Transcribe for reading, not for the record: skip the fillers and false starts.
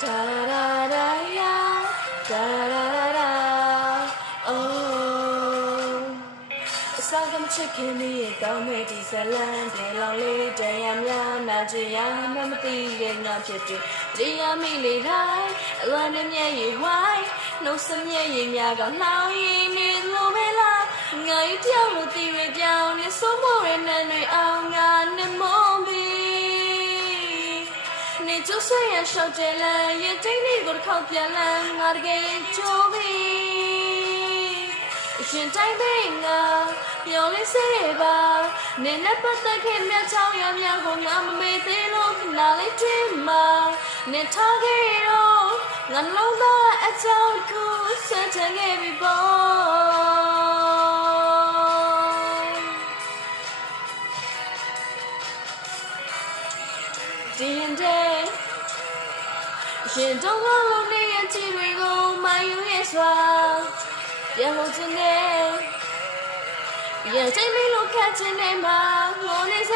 da da da ya da da da da oh အစားကမချစ်ခင်မိရဲ့ကောင်းမဲ့ဒီဇလန်ပြေလောင်လေးတရားများနာကြရမှမသိတဲ့ငါဖြစ်တယ်တရားမိလေတိုင်းအလွန်နဲ့မျက်ရည်ဝိုင်းနှုတ်ဆက်မျက်ရည်များကနှောင်းရည်နေလို့ပဲလားငါ့ကြောက်လို့တည်ရပြောင်းနေစိုးမိုးရတဲ့တွေအောင်ငါနဲ့မုန်းပြီးနေကျဆွေရရှောက်တယ်လားရဲ့တိုင်းလေးကိုခေါက်ပြန်လာငါတကယ်ကြိုးပြီးရှင်တိုင်းပဲငါပြောလေးစေးပါနေနဲ့ပတ်သက်ခင်မြတ်ချောင်းရများကိုငါမမေ့သေးလို့ခဏလေးတွေ့မှာနေထားခဲ့တော့ငါလုံးသားအကြောင်းကိုဆက်ချင်ခဲ့ပြီပေါ့ဒီရင်တဲ့ရှင်တော့လုံးနေရချီတွေကိုမယူရစွာပြန်လို့ချင်တယ်ရဲ့ချိန်လေးလို့ခက်ချင်နေမှာငိုနေစ